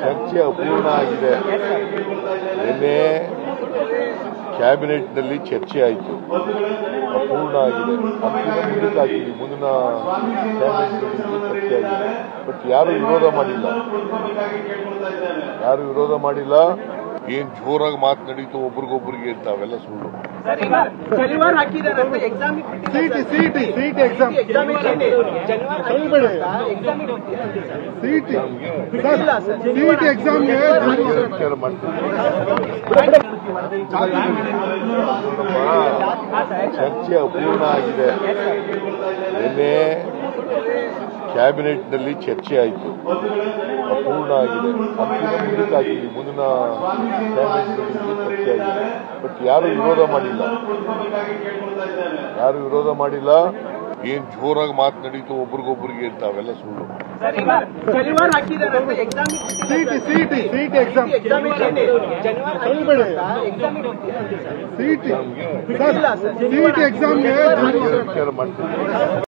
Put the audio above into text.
ಚರ್ಚೆ ಅಪೂರ್ಣ ಆಗಿದೆ. ನಿನ್ನೆ ಕ್ಯಾಬಿನೆಟ್ನಲ್ಲಿ ಚರ್ಚೆ ಆಯಿತು, ಅಪೂರ್ಣ ಆಗಿದೆ. ಅಂತಿಮ ಮುಂದಕ್ಕೆ ಹಾಕಿದ್ವಿ, ಮುಂದಿನ ಕ್ಯಾಬಿನೆಟ್ನಲ್ಲಿ ಚರ್ಚೆ ಆಗಿದೆ. ಬಟ್ ಯಾರು ವಿರೋಧ ಮಾಡಿಲ್ಲ. ಏನ್ ಜೋರಾಗಿ ಮಾತನಾಡಿತು ಒಬ್ರಿಗೊಬ್ರಿಗೆ ಅಂತ ಅವೆಲ್ಲ ಸುಳ್ಳು. ವಿಚಾರ ಮಾಡ್ತೀವಿ. ಚರ್ಚೆ ಅಪೂರ್ಣ ಆಗಿದೆ. ನಿನ್ನೆ ಕ್ಯಾಬಿನೆಟ್ನಲ್ಲಿ ಚರ್ಚೆ ಆಯಿತು, ಅಪೂರ್ಣ ಆಗಿದೆ. ಅಂತಿಮ ಮುಂದಕ್ಕೆ ಹಾಕಿದ್ವಿ, ಮುಂದಿನ ಕ್ಯಾಬಿನೆಟ್ನಲ್ಲಿ ಚರ್ಚೆ ಆಗಿದೆ. ಬಟ್ ಯಾರು ವಿರೋಧ ಮಾಡಿಲ್ಲ. ಏನ್ ಜೋರಾಗಿ ಮಾತನಾಡಿತು ಒಬ್ರಿಗೊಬ್ರಿಗೆ ಅಂತ ಅವೆಲ್ಲ ಸುಳ್ಳು. ವಿಚಾರ ಮಾಡ್ತೀವಿ.